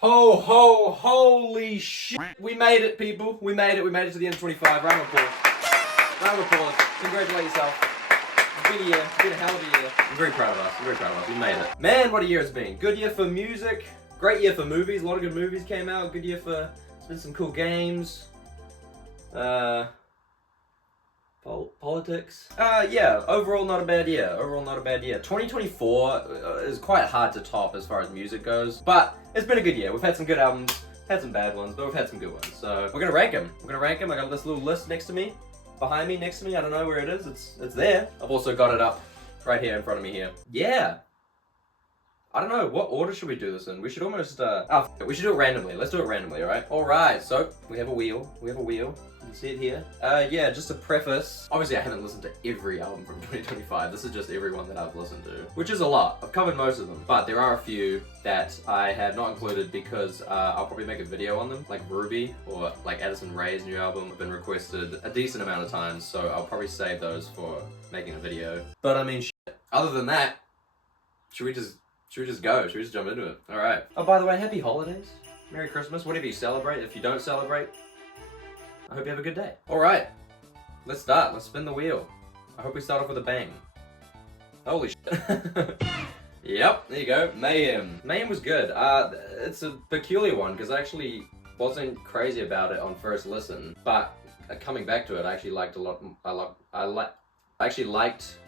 Ho, ho, holy shit. We made it, people. We made it. We made it to the end of 25. Round of applause. Round of applause. Congratulate yourself. It's been a year. It's been a hell of a year. I'm very proud of us. I'm very proud of us. We made it. Man, what a year it's been. Good year for music. Great year for movies. A lot of good movies came out. Good year for... There's been some cool games. Politics. Yeah, overall not a bad year. Overall not a bad year. 2024 is quite hard to top as far as music goes, but it's been a good year. We've had some good albums, had some bad ones, but we've had some good ones. So we're gonna rank them. We're gonna rank them. I got this little list next to me, behind me, next to me. I don't know where it is. It's there. I've also got it up right here in front of me here. Yeah. I don't know, what order should we do this in? We should almost, we should do it randomly. Let's do it randomly, alright? Alright, so, we have a wheel. We have a wheel. You can see it here. Yeah, just a preface. Obviously, I haven't listened to every album from 2025. This is just every one that I've listened to, which is a lot. I've covered most of them, but there are a few that I have not included because I'll probably make a video on them, like Ruby or like Addison Rae's new album have been requested a decent amount of times, so I'll probably save those for making a video. But I mean, other than that, should we just go? Should we just jump into it? Alright. Oh, by the way, happy holidays. Merry Christmas. Whatever you celebrate. If you don't celebrate, I hope you have a good day. Alright. Let's start. Let's spin the wheel. I hope we start off with a bang. Holy shit. Yep, there you go. Mayhem. Mayhem was good. It's a peculiar one because I actually wasn't crazy about it on first listen. But coming back to it, I actually liked a lot. I actually liked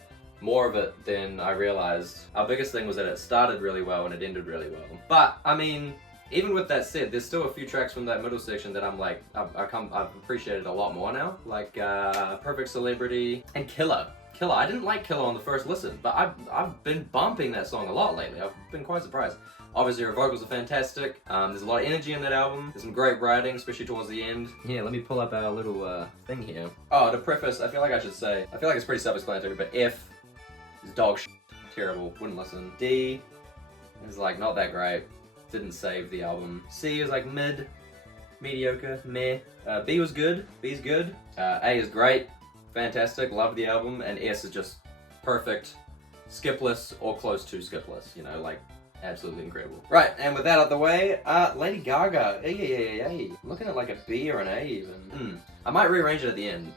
more of it than I realized. Our biggest thing was that it started really well and it ended really well. But, I mean, even with that said, there's still a few tracks from that middle section that I'm like, I've appreciated a lot more now. Like, Perfect Celebrity and Killer. Killer, I didn't like Killer on the first listen, but I've been bumping that song a lot lately. I've been quite surprised. Obviously, her vocals are fantastic. There's a lot of energy in that album. There's some great writing, especially towards the end. Yeah, let me pull up our little thing here. Oh, to preface, I feel like I should say, I feel like it's pretty self-explanatory, but F is dog shit, terrible, wouldn't listen. D is like not that great, didn't save the album. C is like mid, mediocre, meh. B was good, B's good. A is great, fantastic, love the album, and S is just perfect, skipless or close to skipless, you know, like absolutely incredible. Right, and with that out of the way, Lady Gaga, I'm looking at like a B or an A even. I might rearrange it at the end,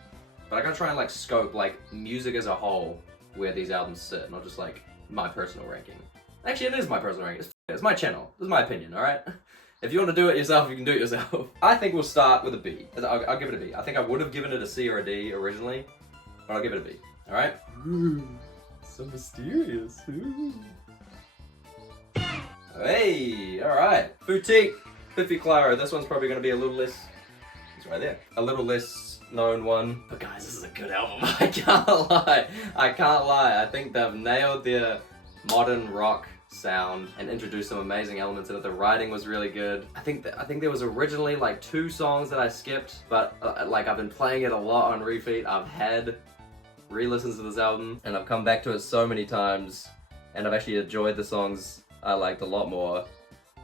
but I gotta try and like scope like music as a whole, where these albums sit, not just like my personal ranking. Actually, it is my personal ranking. It's my channel. This is my opinion, alright? If you want to do it yourself, you can do it yourself. I think we'll start with a B. I'll give it a B. I think I would have given it a C or a D originally, but I'll give it a B. Alright? Ooh, so mysterious. Ooh. Hey, alright. Boutique, Biffy Clyro. This one's probably going to be a little less... It's right there. A little less known one. But guys, this is a good album. I can't lie. I can't lie. I think they've nailed their modern rock sound and introduced some amazing elements in it. The writing was really good. I think there was originally like 2 songs that I skipped, but like I've been playing it a lot on repeat. I've had re-listens to this album and I've come back to it so many times and I've actually enjoyed the songs I liked a lot more.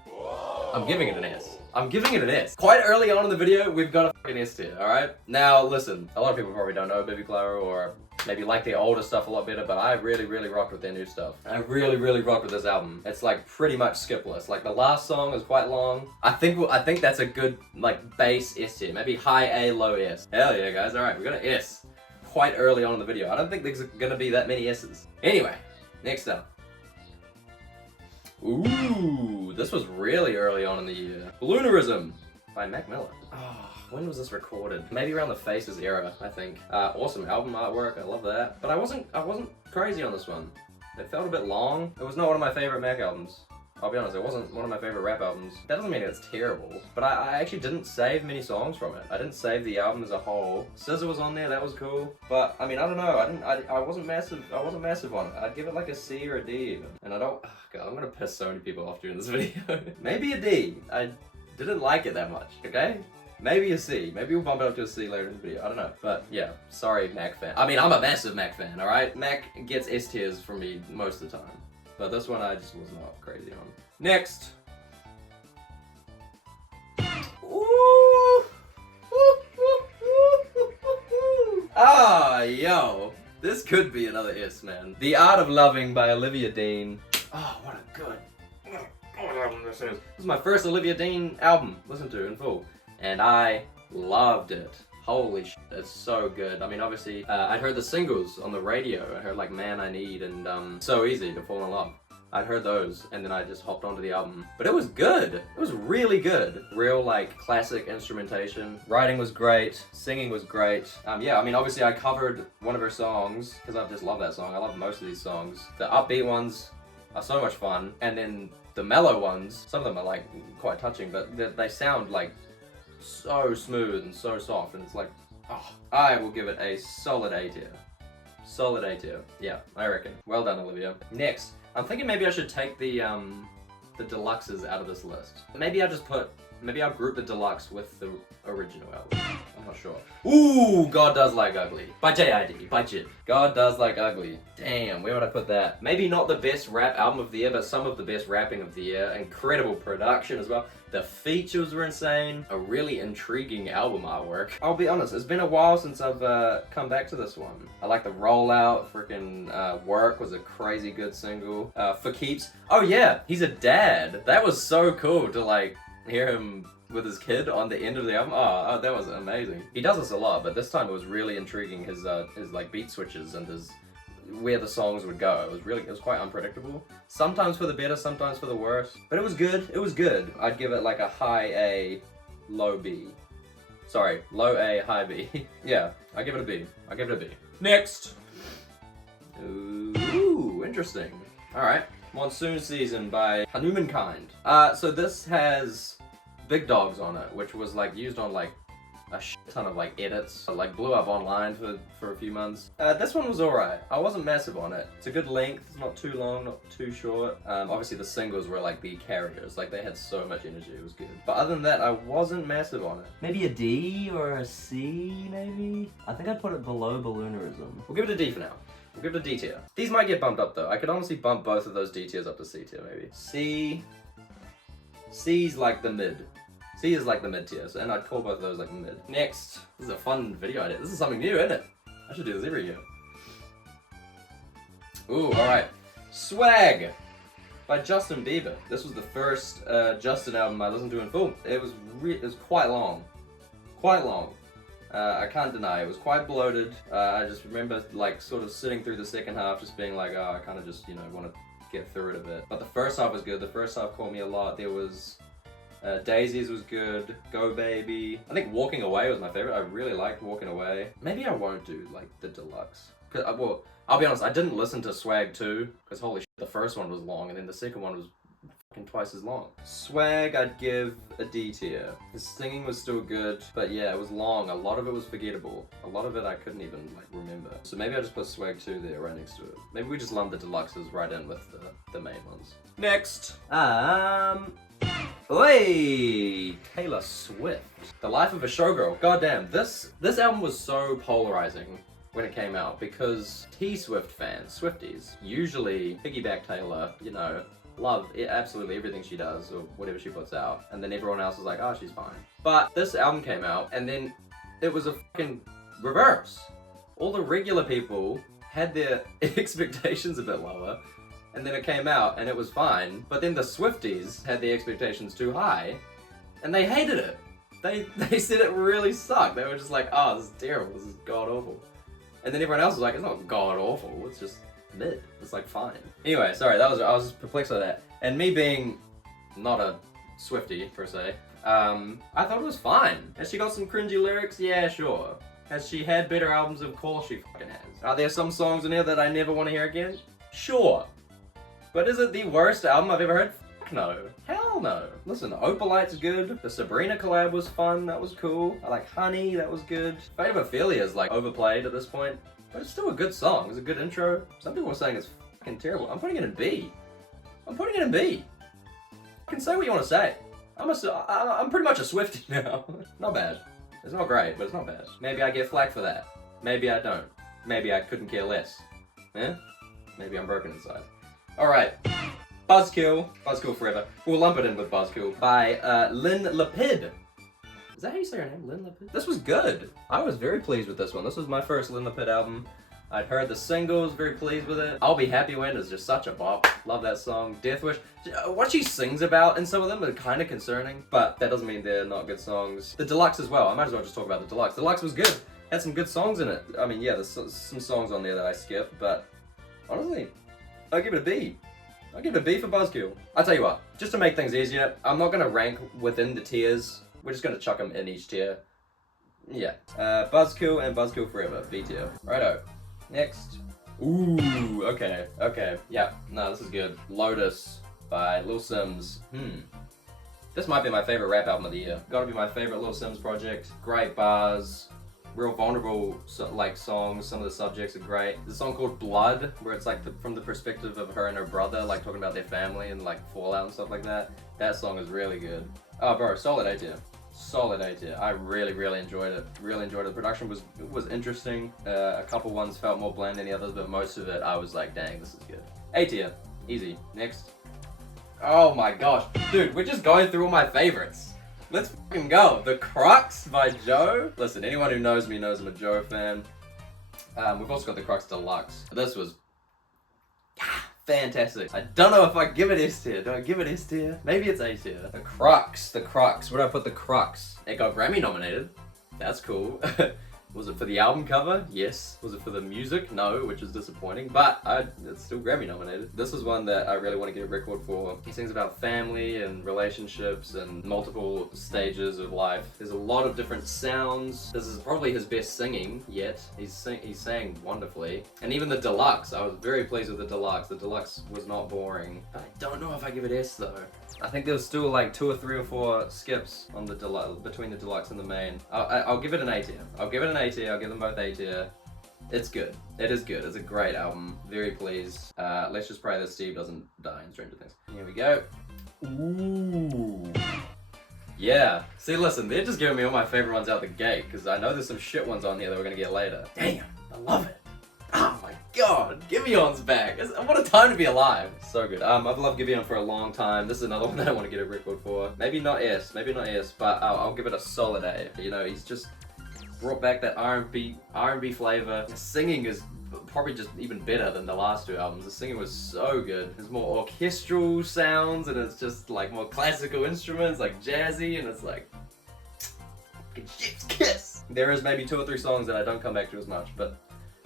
Whoa. I'm giving it an S. I'm giving it an S. Quite early on in the video, we've got a fucking S tier, alright? Now, listen, a lot of people probably don't know Biffy Clyro or maybe like their older stuff a lot better, but I really rocked with their new stuff. I really rocked with this album. It's like pretty much skipless. Like the last song is quite long. I think that's a good like base S tier. Maybe high A, low S. Hell yeah, guys. Alright, we got an S. Quite early on in the video. I don't think there's gonna be that many S's. Anyway, next up. Ooh, this was really early on in the year. Balloonerism by Mac Miller. Oh, when was this recorded? Maybe around the Faces era, I think. Awesome album artwork, I love that. But I wasn't crazy on this one. It felt a bit long. It was not one of my favorite Mac albums. I'll be honest, it wasn't one of my favorite rap albums. That doesn't mean it's terrible, but I actually didn't save many songs from it. I didn't save the album as a whole. SZA was on there, that was cool. But I mean, I don't know. I wasn't massive on it. I'd give it like a C or a D even. And I don't. Oh God, I'm gonna piss so many people off during this video. Maybe a D. I didn't like it that much. Okay. Maybe a C. Maybe we'll bump it up to a C later in the video. I don't know. But yeah, sorry, Mac fan. I mean, I'm a massive Mac fan. All right. Mac gets S tiers from me most of the time. But this one I just was not crazy on. Next. Ooh. Ah, yo. This could be another S, man. The Art of Loving by Olivia Dean. Oh, what a good album This is my first Olivia Dean album listened to in full, and I loved it. Holy shit, it's so good. I mean, obviously, I'd heard the singles on the radio. I heard like Man I Need and So Easy to Fall in Love. I'd heard those, and then I just hopped onto the album. But it was good. It was really good. Real, like, classic instrumentation. Writing was great. Singing was great. Yeah, I mean, obviously I covered one of her songs, because I just love that song. I love most of these songs. The upbeat ones are so much fun, and then the mellow ones, some of them are, like, quite touching, but they sound, like, so smooth and so soft, and it's like, oh, I will give it a solid A tier. Solid A tier. Yeah, I reckon. Well done, Olivia. Next. I'm thinking maybe I should take the deluxes out of this list. Maybe I'll group the deluxe with the original album. I'm not sure. Ooh, God Does Like Ugly. By J.I.D. By Jid. God Does Like Ugly. Damn, where would I put that? Maybe not the best rap album of the year, but some of the best rapping of the year. Incredible production as well. The features were insane. A really intriguing album artwork. I'll be honest, it's been a while since I've come back to this one. I like the rollout. Freaking Work was a crazy good single. For Keeps. Oh yeah, he's a dad. That was so cool to like hear him with his kid on the end of the album. Oh, that was amazing. He does this a lot, but this time it was really intriguing. His like beat switches and his where the songs would go. It was quite unpredictable. Sometimes for the better, sometimes for the worse. But it was good. It was good. I'd give it like a high A, low B. Sorry, low A, high B. Yeah, I give it a B. I give it a B. Next. Ooh, interesting. All right. Monsoon Season by Hanumankind. So this has Big Dogs on it, which was like used on like a shit ton of like edits, like blew up online for a few months. This one was alright. I wasn't massive on it. It's a good length. It's not too long, not too short. Obviously the singles were like the carriers. Like they had so much energy. It was good. But other than that, I wasn't massive on it. Maybe a D or a C, maybe? I think I'd put it below Balloonerism. We'll give it a D for now. We'll give it a D tier. These might get bumped up though. I could honestly bump both of those D tiers up to C tier maybe. C's like the mid. C is like the mid tier, and I'd call both of those like mid. Next, this is a fun video idea. This is something new, isn't it? I should do this every year. Ooh, alright. Swag by Justin Bieber. This was the first Justin album I listened to in full. It was quite long. Quite long. I can't deny it was quite bloated. I just remember like sort of sitting through the second half just being like, oh, I kind of just, you know, want to get through it a bit. But the first half was good. The first half caught me a lot. There was Daisies was good. Go Baby. I think Walking Away was my favorite. I really liked Walking Away. Maybe I won't do like the deluxe. Well, I'll be honest, I didn't listen to Swag 2 because holy shit, the first one was long and then the second one was fucking twice as long. Swag, I'd give a D tier. His singing was still good, but yeah, it was long. A lot of it was forgettable. A lot of it I couldn't even like remember. So maybe I just put Swag 2 there right next to it. Maybe we just lump the deluxes right in with the main ones. Next. Oi! Taylor Swift. The Life of a Showgirl. Goddamn, this album was so polarizing when it came out because T-Swift fans, Swifties, usually piggyback Taylor, you know, love absolutely everything she does or whatever she puts out, and then everyone else is like, oh, she's fine. But this album came out, and then it was a fucking reverse. All the regular people had their expectations a bit lower, and then it came out and it was fine, but then the Swifties had the expectations too high, and they hated it. They said it really sucked. They were just like, oh, this is terrible, this is god-awful. And then everyone else was like, it's not god-awful, it's just mid. It's like fine. Anyway, sorry, I was perplexed by that. And me being not a Swiftie, per se, I thought it was fine. Has she got some cringy lyrics? Yeah, sure. Has she had better albums? Of course she fucking has. Are there some songs in here that I never want to hear again? Sure. But is it the worst album I've ever heard? Fuck no. Hell no. Listen, Opalite's good. The Sabrina collab was fun. That was cool. I like Honey. That was good. Fate of Ophelia is like overplayed at this point. But it's still a good song. It's a good intro. Some people are saying it's fucking terrible. I'm putting it in B. I'm putting it in B. You can say what you want to say. I'm pretty much a Swiftie now. Not bad. It's not great, but it's not bad. Maybe I get flack for that. Maybe I don't. Maybe I couldn't care less. Eh? Maybe I'm broken inside. Alright. Buzzkill Forever. We'll lump it in with Buzzkill by Lynn Lapid. Is that how you say her name? Lynn Lapid? This was good. I was very pleased with this one. This was my first Lynn Lapid album. I'd heard the singles, very pleased with it. I'll Be Happy When is just such a bop. Love that song. Death Wish. What she sings about in some of them are kind of concerning, but that doesn't mean they're not good songs. The Deluxe as well. I might as well just talk about the Deluxe. The Deluxe was good. Had some good songs in it. I mean, yeah, there's some songs on there that I skipped, but honestly, I'll give it a B. I'll give it a B for Buzzkill. I'll tell you what, just to make things easier, I'm not going to rank within the tiers. We're just going to chuck them in each tier. Yeah. Buzzkill and Buzzkill Forever. B tier. Righto. Next. Ooh, okay. Yeah, no, this is good. Lotus by Lil Sims. This might be my favorite rap album of the year. Gotta be my favorite Lil Sims project. Great bars. Real vulnerable songs. Some of the subjects are great. There's a song called Blood, where it's like from the perspective of her and her brother, like talking about their family and like fallout and stuff like that. That song is really good. Oh bro, solid A tier. Solid A tier. I really enjoyed it. Really enjoyed it. The production was interesting. A couple ones felt more bland than the others, but most of it I was like, dang, this is good. A tier. Easy. Next. Oh my gosh. Dude, we're just going through all my favorites. Let's fucking go. The Crux by Joe. Listen, anyone who knows me knows I'm a Joe fan. We've also got the Crux Deluxe. This was fantastic. I don't know if I give it S tier. Do I give it S tier? Maybe it's A tier. The Crux. Where do I put the Crux? It got Grammy nominated. That's cool. Was it for the album cover? Yes. Was it for the music? No, which is disappointing, but it's still Grammy nominated. This is one that I really want to get a record for. He sings about family and relationships and multiple stages of life. There's a lot of different sounds. This is probably his best singing yet. He sang wonderfully. And even the Deluxe, I was very pleased with the Deluxe. The Deluxe was not boring. I don't know if I give it S though. I think there was still like 2 or 3 or 4 skips on the between the Deluxe and the main. I'll give it an A tier. I'll give it an A tier. I'll give them both A tier. It's good. It is good. It's a great album. Very pleased. Let's just pray that Steve doesn't die in Stranger Things. Here we go. Ooh. Yeah. See, listen, they're just giving me all my favorite ones out the gate because I know there's some shit ones on here that we're gonna get later. Damn, I love it. Oh my god, Giveon's back. What a time to be alive. So good. I've loved Giveon for a long time. This is another one that I want to get a record for. Maybe not S, but I'll give it a solid A. You know, he's just brought back that R&B flavor. The singing is probably just even better than the last 2 albums. The singing was so good. There's more orchestral sounds and it's just like more classical instruments, like jazzy, and it's like shit's kiss. There is maybe 2 or 3 songs that I don't come back to as much, but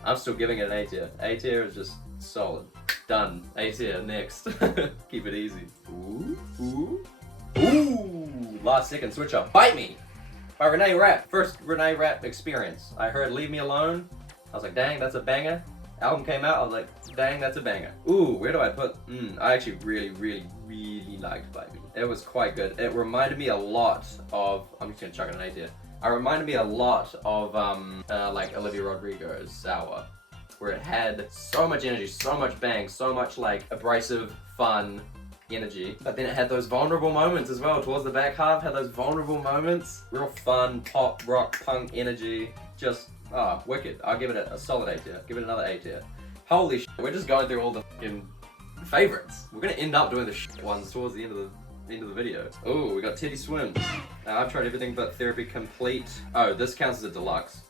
I'm still giving it an A tier. A tier is just solid. Done. A tier. Next. Keep it easy. Ooh. Last second switch up. Bite Me by Renee Rapp. First Renee Rapp experience. I heard Leave Me Alone. I was like, dang, that's a banger. Album came out. I was like, dang, that's a banger. Ooh, where do I put? I actually really liked Bite Me. It was quite good. It reminded me a lot of. I'm just gonna chuck it an A tier. It reminded me a lot of like Olivia Rodrigo's Sour, where it had so much energy, so much bang, so much like abrasive, fun energy. But then it had those vulnerable moments as well. Towards the back half, had those vulnerable moments. Real fun, pop, rock, punk energy. Just, wicked. I'll give it a solid A tier. Give it another A tier. Holy shit, we're just going through all the fucking favorites. We're gonna end up doing the shit ones towards the end of the video. Oh, we got Teddy Swims. I've tried everything but Therapy Complete. Oh, this counts as a deluxe.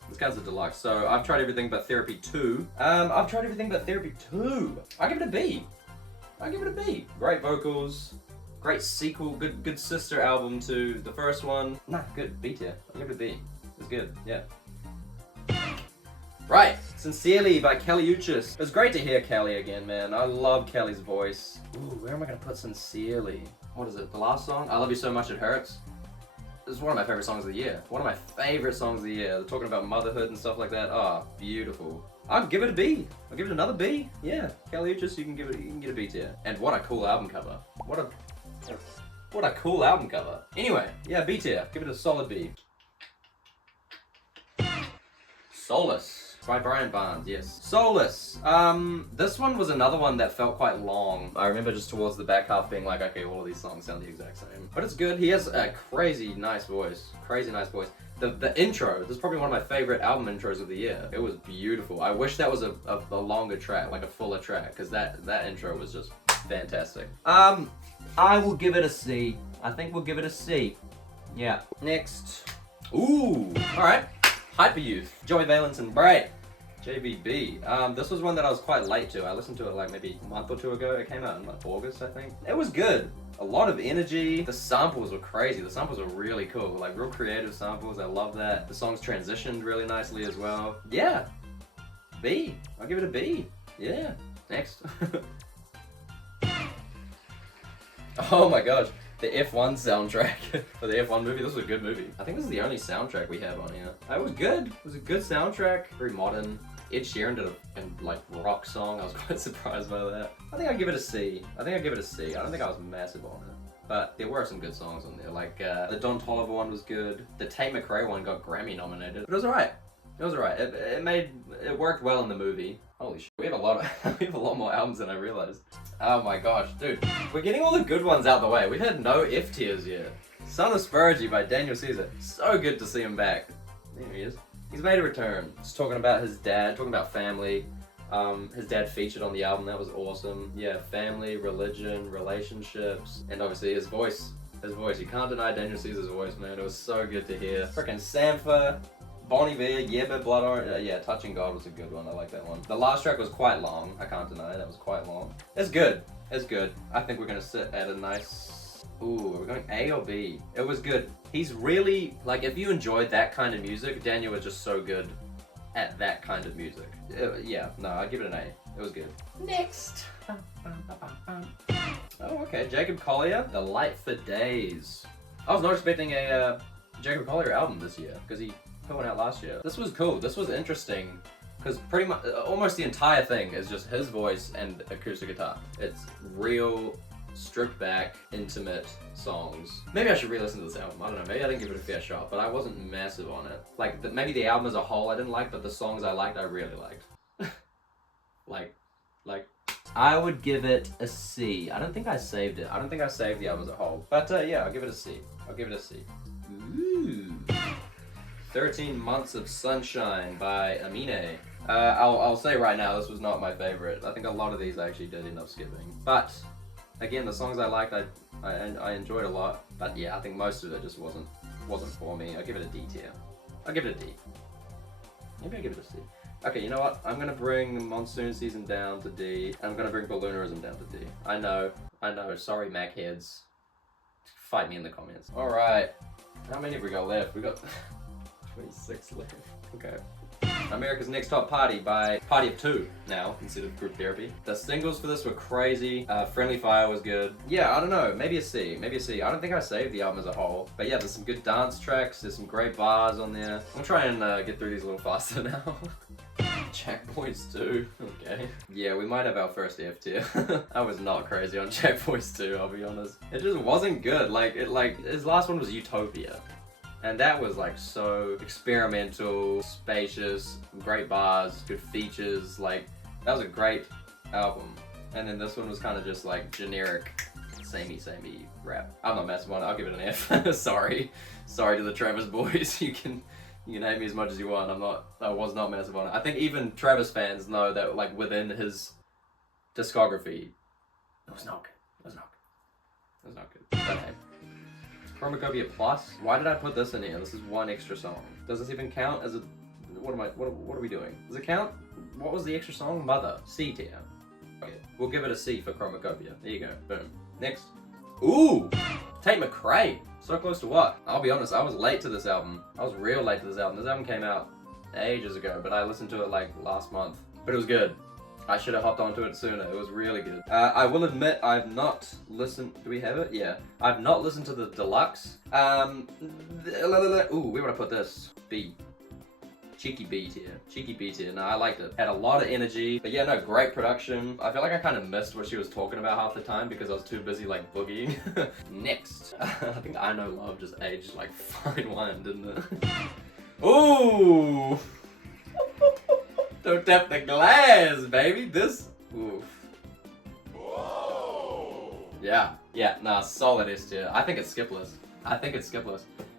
So I've tried everything but Therapy 2. I've tried everything but Therapy 2. I'll give it a B. Great vocals, great sequel, good sister album to the first one. Nah, good, B tier. I'll give it a B. It's good, yeah. Right, Sincerely by Kelly Uchis. It was great to hear Kelly again, man. I love Kelly's voice. Ooh, where am I gonna put Sincerely? What is it, the last song? I Love You So Much It Hurts. This is one of my favorite songs of the year. One of my favorite songs of the year. They're talking about motherhood and stuff like that. Oh, beautiful. I'll give it a B. I'll give it another B. Yeah, Kelly Uchis, you can get a B tier. And what a cool album cover. What a cool album cover. Anyway, yeah, B tier. Give it a solid B. Solace by Brian Barnes, yes. Solace. This one was another one that felt quite long. I remember just towards the back half being like, okay, all of these songs sound the exact same. But it's good. He has a crazy nice voice. The intro, this is probably one of my favorite album intros of the year. It was beautiful. I wish that was a longer track, like a fuller track, because that intro was just fantastic. I will give it a C. I think we'll give it a C. Yeah. Next. Ooh, alright. Hyper Youth, Joey Valence and Bray. JVB. This was one that I was quite late to. I listened to it like maybe a month or two ago. It came out in like August, I think. It was good. A lot of energy. The samples were crazy. The samples were really cool. Like real creative samples. I love that. The songs transitioned really nicely as well. Yeah. B. I'll give it a B. Yeah. Next. Oh my gosh. The F1 soundtrack for the F1 movie. This was a good movie. I think this is the only soundtrack we have on here. It was good. It was a good soundtrack. Very modern. Ed Sheeran did a like rock song. I was quite surprised by that. I think I'd give it a C. I think I'd give it a C. I don't think I was massive on it. But there were some good songs on there. Like the Don Toliver one was good. The Tate McRae one got Grammy nominated. But it was alright. It was alright. It worked well in the movie. Holy shit. We have a lot more albums than I realized. Oh my gosh, dude. We're getting all the good ones out the way. We've had no F tiers yet. Son of Spurgy by Daniel Caesar. So good to see him back. There he is. He's made a return. He's talking about his dad, talking about family. His dad featured on the album. That was awesome. Yeah, family, religion, relationships, and obviously his voice. His voice. You can't deny Daniel Caesar's voice, man. It was so good to hear. Frickin' Sampha. Bon Iver, Yebba, Blood Orange, yeah, Touching God was a good one, I like that one. The last track was quite long, I can't deny that was quite long. It's good, it's good. I think we're gonna sit at a nice, ooh, we're going A or B. It was good. He's really, like if you enjoyed that kind of music, Daniel was just so good at that kind of music. Yeah, no, I'd give it an A. It was good. Next. Oh, okay, Jacob Collier, The Light for Days. I was not expecting a Jacob Collier album this year, because he put one out last year. This was cool. This was interesting because pretty much almost the entire thing is just his voice and acoustic guitar. It's real, stripped back, intimate songs. Maybe I should re-listen to this album. I don't know. Maybe I didn't give it a fair shot, but I wasn't massive on it. Like maybe the album as a whole I didn't like, but the songs I liked, I really liked. like. I would give it a C. I don't think I saved it. I don't think I saved the album as a whole. But yeah, I'll give it a C. I'll give it a C. Ooh. 13 Months of Sunshine by Amine. I'll say right now, this was not my favorite. I think a lot of these I actually did end up skipping. But, again, the songs I liked, I enjoyed a lot. But yeah, I think most of it just wasn't for me. I'll give it a D tier. I'll give it a D. Maybe I'll give it a C. Okay, you know what? I'm gonna bring Monsoon Season down to D. And I'm gonna bring Balloonerism down to D. I know. Sorry, Mac heads. Fight me in the comments. Alright. How many have we got left? We got 26 left. Okay. America's Next Top Party by Party of Two now, instead of Group Therapy. The singles for this were crazy. Friendly Fire was good. Yeah, I don't know. Maybe a C. Maybe a C. I don't think I saved the album as a whole. But yeah, there's some good dance tracks. There's some great bars on there. I'm trying to get through these a little faster now. Checkpoints 2. Okay. Yeah, we might have our first F tier. I was not crazy on Checkpoints 2, I'll be honest. It just wasn't good. His last one was Utopia. And that was like so experimental, spacious, great bars, good features. Like, that was a great album. And then this one was kind of just like generic, samey rap. I'm not messing on it. I'll give it an F. Sorry to the Travis boys. You can hate me as much as you want. I was not massive on it. I think even Travis fans know that like within his discography, it was not good. It was not good. But hey. Chromacopia Plus? Why did I put this in here? This is one extra song. Does this even count as a... What are we doing? Does it count? What was the extra song? Mother. C tier. Okay. We'll give it a C for Chromacopia. There you go. Boom. Next. Ooh! Tate McRae. So close to what? I'll be honest, I was late to this album. I was real late to this album. This album came out ages ago, but I listened to it like last month. But it was good. I should have hopped onto it sooner. It was really good. I will admit I've not listened... Do we have it? Yeah. I've not listened to the deluxe. Ooh, where would I put this? B. Cheeky B tier. Cheeky B tier. No, I liked it. Had a lot of energy. But yeah, no, great production. I feel like I kind of missed what she was talking about half the time because I was too busy like boogieing. Next. I think I Know Love just aged like fine wine, didn't it? Ooh! Don't tap the glass, baby. This, oof. Whoa. Yeah, nah, solid S tier. I think it's skipless.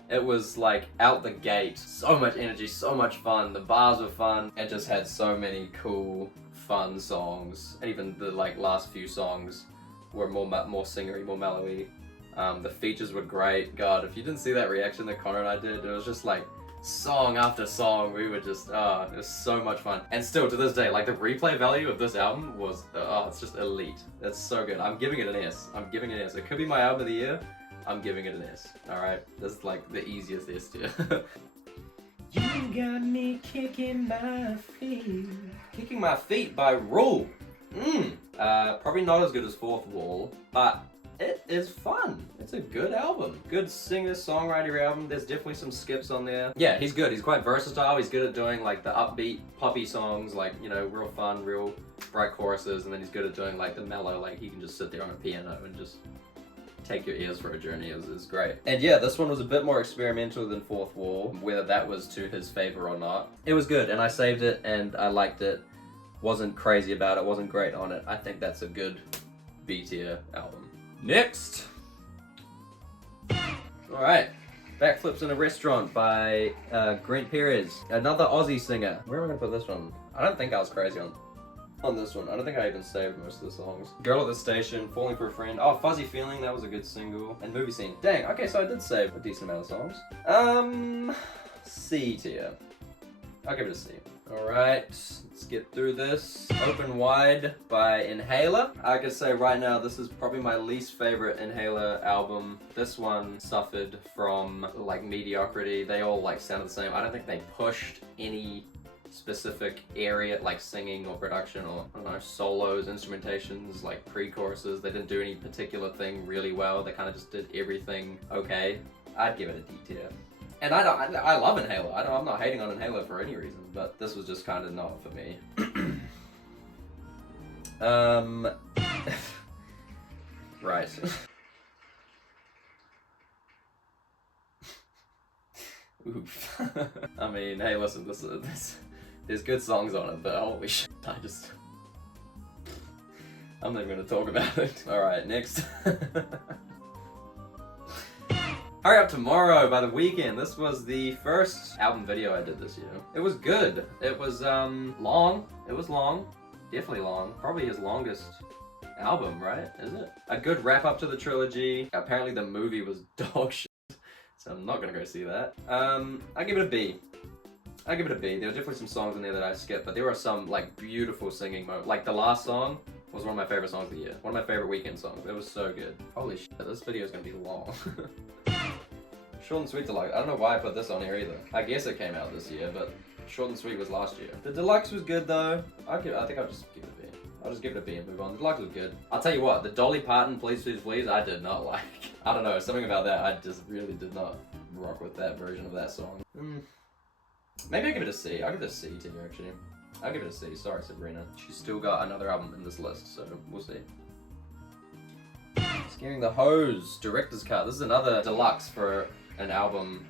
It was like out the gate, so much energy, so much fun. The bars were fun. It just had so many cool, fun songs. Even the like last few songs were more singery, more mellowy. The features were great. God, if you didn't see that reaction that Connor and I did, it was just like song after song. We were just, it was so much fun. And still to this day, like the replay value of this album was, it's just elite. It's so good. I'm giving it an S. I'm giving it an S. It could be my album of the year. I'm giving it an S. Alright? This is like the easiest S tier. You got me kicking my feet. Kicking My Feet by Rule. Probably not as good as Fourth Wall, but it is fun. It's a good album. Good singer-songwriter album. There's definitely some skips on there. Yeah, he's good. He's quite versatile. He's good at doing like the upbeat, poppy songs, like, you know, real fun, real bright choruses, and then he's good at doing like the mellow, like he can just sit there on a piano and just take your ears for a journey. Is great. And yeah, this one was a bit more experimental than Fourth Wall, whether that was to his favor or not. It was good, and I saved it, and I liked it. Wasn't crazy about it, wasn't great on it. I think that's a good B tier album. Next! Alright, Backflips in a Restaurant by Grant Perez, another Aussie singer. Where am I gonna put this one? I don't think I was crazy on this one. I don't think I even saved most of the songs. Girl at the Station, Falling for a Friend. Oh, Fuzzy Feeling, that was a good single. And Movie Scene. Dang, okay, so I did save a decent amount of songs. C tier. I'll give it a C. Alright, let's get through this. Open Wide by Inhaler. I could say right now this is probably my least favorite Inhaler album. This one suffered from like mediocrity. They all like sounded the same. I don't think they pushed any specific area like singing or production or I don't know, solos, instrumentations, like pre-choruses. They didn't do any particular thing really well. They kind of just did everything okay. I'd give it a D tier. And I love Inhaler. I'm not hating on Inhaler for any reason, but this was just kind of not for me. Right. Oof. I mean, hey, listen, there's good songs on it, but holy shit, I'm not even gonna talk about it. Alright, next. Hurry Up Tomorrow by The Weeknd. This was the first album video I did this year. It was good. It was long. It was long. Definitely long. Probably his longest album, right? Is it? A good wrap up to the trilogy. Apparently the movie was dog shit, so I'm not gonna go see that. I give it a B. I give it a B. There were definitely some songs in there that I skipped, but there were some like beautiful singing moments. Like the last song was one of my favorite songs of the year. One of my favorite Weeknd songs. It was so good. Holy shit, this video is gonna be long. Short and Sweet Deluxe. I don't know why I put this on here either. I guess it came out this year, but Short and Sweet was last year. The Deluxe was good though. I think I'll just give it a B. I'll just give it a B and move on. The Deluxe was good. I'll tell you what, the Dolly Parton Please Please Please, I did not like. I don't know, something about that, I just really did not rock with that version of that song. Maybe I'll give it a C. I'll give it a C tier actually. I'll give it a C. Sorry, Sabrina. She's still got another album in this list, so we'll see. Scaring the Hose, Director's Cut. This is another deluxe for an album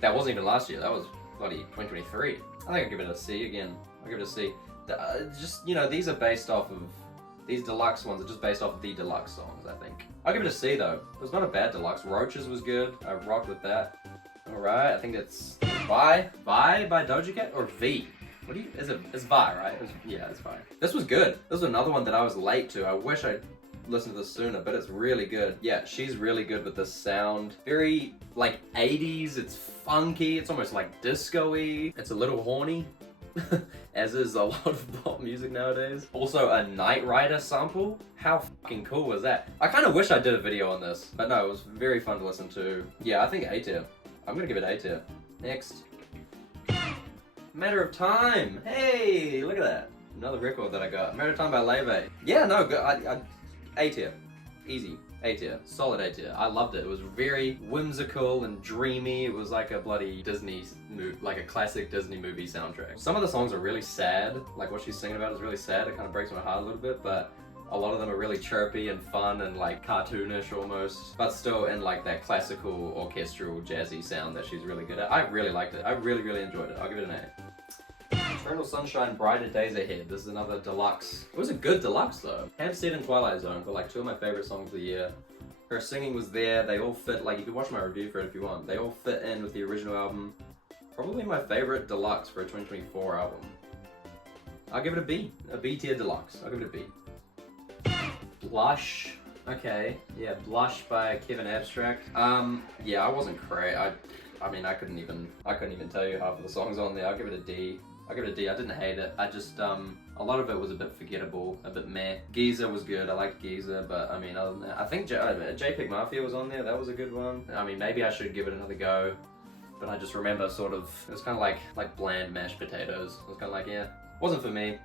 that wasn't even last year. That was bloody 2023. I think I'll give it a C again. I'll give it a C. Just, you know, these are based off of, these deluxe ones are just based off of the deluxe songs, I think. I'll give it a C though. It was not a bad deluxe. Roaches was good. I rocked with that. Alright, I think it's Vi by Doja Cat or V? What do you, it's Vi, right? Yeah, it's Vi. This was good. This was another one that I was late to. I wish I listened to this sooner, but it's really good. Yeah, she's really good with this sound. Very like 80s, it's funky, it's almost like disco-y. It's a little horny, as is a lot of pop music nowadays. Also a Knight Rider sample. How fucking cool was that? I kind of wish I did a video on this, but no, it was very fun to listen to. Yeah, I think A tier. I'm gonna give it A tier. Next. Matter of Time. Hey, look at that. Another record that I got. Matter of Time by Leve. Yeah, no, good. A tier. Easy. A tier. Solid A tier. I loved it. It was very whimsical and dreamy. It was like a bloody Disney movie, like a classic Disney movie soundtrack. Some of the songs are really sad. Like what she's singing about is really sad. It kind of breaks my heart a little bit, but a lot of them are really chirpy and fun and like cartoonish almost, but still in like that classical, orchestral, jazzy sound that she's really good at. I really liked it. I really, really enjoyed it. I'll give it an A. Eternal Sunshine, Brighter Days Ahead. This is another deluxe. It was a good deluxe though. Hampstead and Twilight Zone were like two of my favorite songs of the year. Her singing was there. They all fit, like you can watch my review for it if you want. They all fit in with the original album. Probably my favorite deluxe for a 2024 album. I'll give it a B. A B tier deluxe. I'll give it a B. Blush. Okay. Yeah, Blush by Kevin Abstract. Yeah, I wasn't great. I mean, I couldn't even tell you half of the songs on there. I'll give it a D. I didn't hate it. I just, a lot of it was a bit forgettable, a bit meh. Geezer was good. I liked Geezer, but I mean, other than that, I think JPEG Mafia was on there. That was a good one. I mean, maybe I should give it another go, but I just remember sort of, it was kind of like bland mashed potatoes. It was kind of like, yeah, wasn't for me,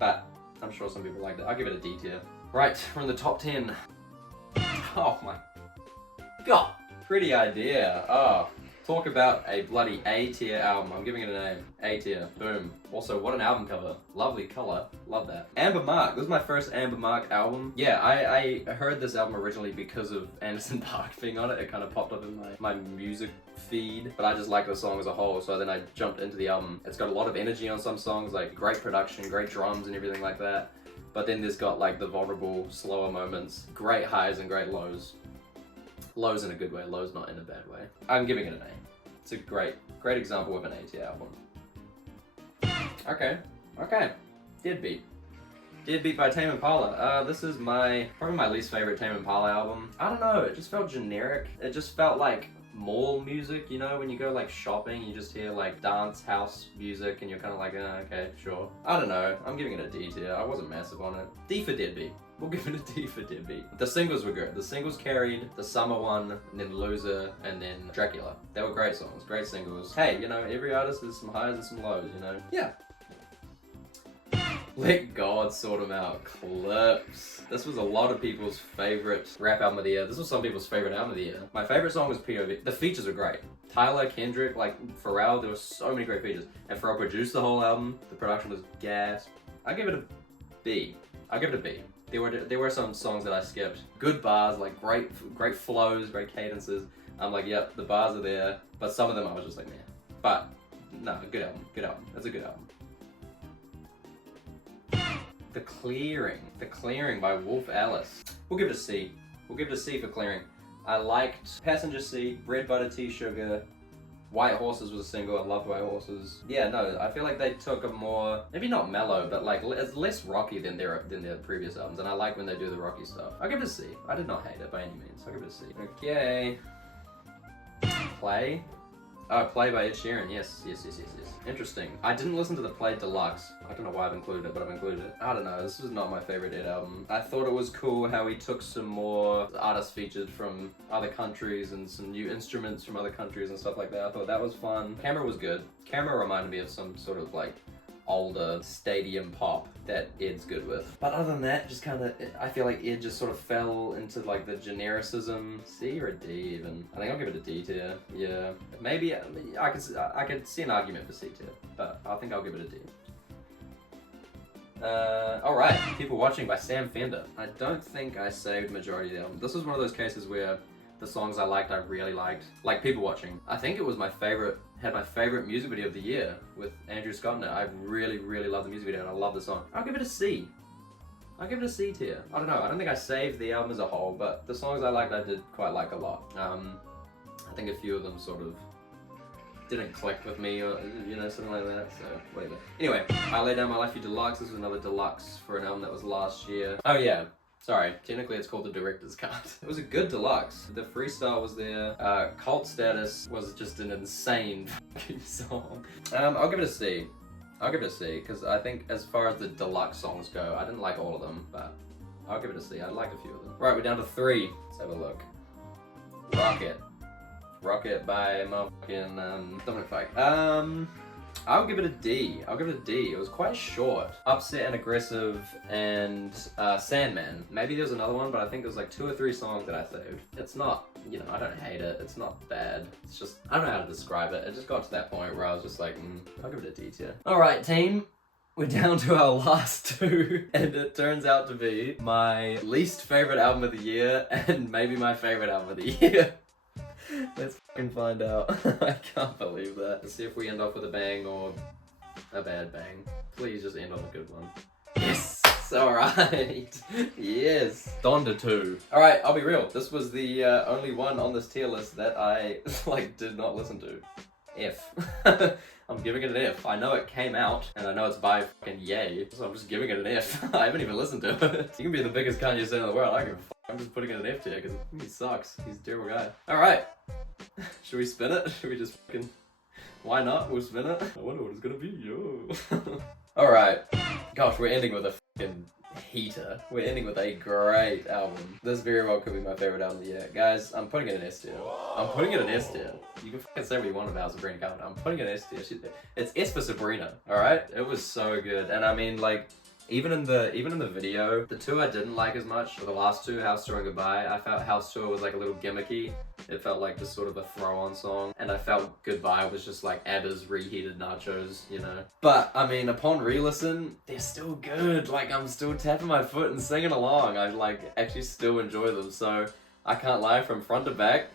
but I'm sure some people liked it. I'll give it a D tier. Right, we're in the top 10. Oh my God, Pretty Idea. Oh. Talk about a bloody A tier album. I'm giving it a name. A tier. Boom. Also, what an album cover. Lovely color. Love that. Amber Mark. This is my first Amber Mark album. Yeah, I heard this album originally because of Anderson .Paak being on it. It kind of popped up in my music feed, but I just like the song as a whole, so then I jumped into the album. It's got a lot of energy on some songs, like great production, great drums and everything like that. But then there's got like the vulnerable, slower moments, great highs and great lows. Lows in a good way, lows not in a bad way. I'm giving it an A. It's a great example of an A tier album. Okay. Deadbeat. Deadbeat by Tame Impala. This is probably my least favorite Tame Impala album. I don't know, it just felt generic. It just felt like mall music, you know, when you go like shopping, you just hear like dance house music and you're kind of like, okay, sure. I don't know, I'm giving it a D tier. I wasn't massive on it. D for Deadbeat. We'll give it a D for Deadbeat. The singles were good. The singles carried the Summer one, and then Loser, and then Dracula. They were great songs, great singles. Hey, you know, every artist has some highs and some lows, you know? Yeah. Let God Sort 'Em Out. Clips. This was a lot of people's favorite rap album of the year. This was some people's favorite album of the year. My favorite song was POV. The features were great. Tyler, Kendrick, like Pharrell, there were so many great features. And Pharrell produced the whole album. The production was gas. I give it a B. I'll give it a B. There were some songs that I skipped. Good bars, like great flows, great cadences. I'm like, yep, the bars are there. But some of them I was just like, man. But no, good album. That's a good album. The Clearing by Wolf Alice. We'll give it a C. We'll give it a C for Clearing. I liked Passenger Seat, Bread, Butter, Tea, Sugar. White Horses was a single. I loved White Horses. Yeah, no, I feel like they took a more, maybe not mellow, but like it's less rocky than their previous albums, and I like when they do the rocky stuff. I'll give it a C. I did not hate it by any means. I'll give it a C. Okay. Play. Oh, Play by Ed Sheeran. Yes. Interesting. I didn't listen to the Play Deluxe. I don't know why I've included it, but I've included it. I don't know. This is not my favorite Ed album. I thought it was cool how he took some more artists featured from other countries and some new instruments from other countries and stuff like that. I thought that was fun. Camera was good. Camera reminded me of some sort of like older stadium pop that Ed's good with. But other than that, just kind of, I feel like Ed just sort of fell into like the genericism. C or a D even. I think I'll give it a D tier. Yeah, maybe I could see an argument for C tier, but I think I'll give it a D. Alright, People Watching by Sam Fender. I don't think I saved majority of the album. This was one of those cases where the songs I liked, I really liked. Like People Watching. I think it was had my favorite music video of the year with Andrew Scott in it. I really love the music video and I love the song. I'll give it a C. I'll give it a C tier. I don't know, I don't think I saved the album as a whole, but the songs I liked, I did quite like a lot. I think a few of them sort of didn't click with me or, you know, something like that, so whatever. Anyway, I Lay Down My Life for You Deluxe. This was another deluxe for an album that was last year. Oh yeah. Sorry, technically it's called the Director's Cut. It was a good deluxe. The freestyle was there. Cult Status was just an insane fucking song. I'll give it a C. I'll give it a C, because I think as far as the deluxe songs go, I didn't like all of them, but I'll give it a C. I like a few of them. Right, we're down to 3. Let's have a look. Rocket by motherfucking Dominic Fike. I'll give it a D. It was quite short. Upset and Aggressive and Sandman. Maybe there's another one, but I think there's like 2 or 3 songs that I saved. It's not, you know, I don't hate it. It's not bad. It's just, I don't know how to describe it. It just got to that point where I was just like, I'll give it a D tier. Alright, team. We're down to our last 2, and it turns out to be my least favorite album of the year and maybe my favorite album of the year. Let's fucking find out. I can't believe that. Let's see if we end off with a bang or a bad bang. Please just end on a good one. Yes! Alright! Yes! Donda 2. Alright, I'll be real. This was the only one on this tier list that I, like, did not listen to. F. I'm giving it an F. I know it came out, and I know it's by fucking Ye, so I'm just giving it an F. I haven't even listened to it. You can be the biggest Kanye fan in the world, I don't give a fuck. I'm just putting it an F tier, because he sucks. He's a terrible guy. Alright. Should we spin it? Should we just fucking... Why not? We'll spin it. I wonder what it's gonna be, yo. Alright. Gosh, we're ending with a fucking heater. We're ending with a great album. This very well could be my favorite album of the year. Guys, I'm putting it in S tier. I'm putting it in S tier. You can fucking say what you want about Sabrina Carpenter. I'm putting it in S tier. It's S for Sabrina, alright? It was so good. And I mean, like, even in the video, the two I didn't like as much were the last two, House Tour and Goodbye. I felt House Tour was like a little gimmicky. It felt like just sort of a throw-on song. And I felt Goodbye was just like ABBA's reheated nachos, you know? But, I mean, upon re-listen, they're still good. Like, I'm still tapping my foot and singing along. I, like, actually still enjoy them. So, I can't lie, from front to back,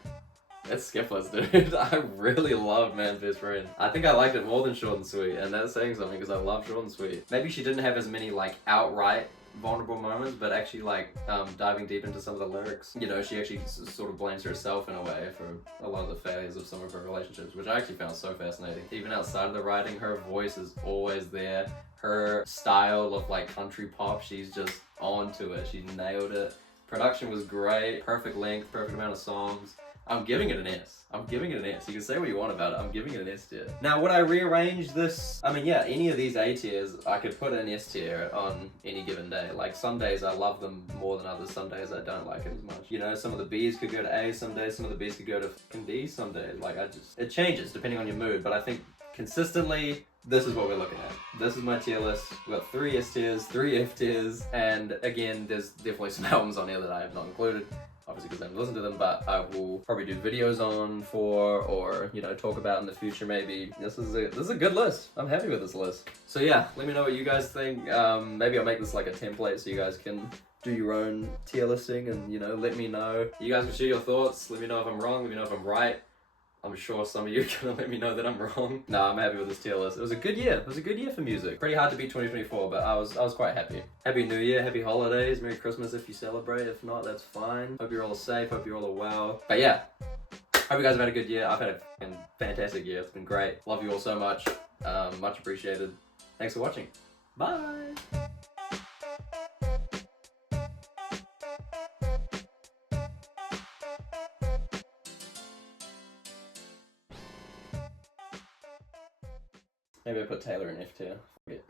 it's skipless, dude. I really love Man's Best Friend. I think I liked it more than Short and Sweet, and that's saying something because I love Short and Sweet. Maybe she didn't have as many like outright vulnerable moments, but actually like diving deep into some of the lyrics, you know, she actually sort of blames herself in a way for a lot of the failures of some of her relationships, which I actually found so fascinating. Even outside of the writing, her voice is always there. Her style of like country pop, she's just on to it. She nailed it. Production was great, perfect length, perfect amount of songs. I'm giving it an S. I'm giving it an S. You can say what you want about it. I'm giving it an S tier. Now, would I rearrange this? I mean, yeah, any of these A tiers, I could put an S tier on any given day. Like, some days I love them more than others. Some days I don't like it as much. You know, some of the B's could go to A some days. Some of the B's could go to fucking D some days. Like, it changes depending on your mood. But I think consistently, this is what we're looking at. This is my tier list. We've got 3 S tiers, 3 F tiers, and again, there's definitely some albums on here that I have not included. Obviously because I haven't listened to them, but I will probably do videos on for, or, you know, talk about in the future maybe. This is a good list. I'm happy with this list. So yeah, let me know what you guys think. Maybe I'll make this like a template so you guys can do your own tier listing and, you know, let me know. You guys can share your thoughts. Let me know if I'm wrong. Let me know if I'm right. I'm sure some of you are gonna let me know that I'm wrong. No, I'm happy with this tier list. It was a good year. It was a good year for music. Pretty hard to beat 2024, but I was quite happy. Happy New Year, happy holidays, Merry Christmas if you celebrate. If not, that's fine. Hope you're all safe, hope you're all well. But yeah, hope you guys have had a good year. I've had a fantastic year. It's been great. Love you all so much. Much appreciated. Thanks for watching. Bye. Maybe I put Taylor in F tier. Forget.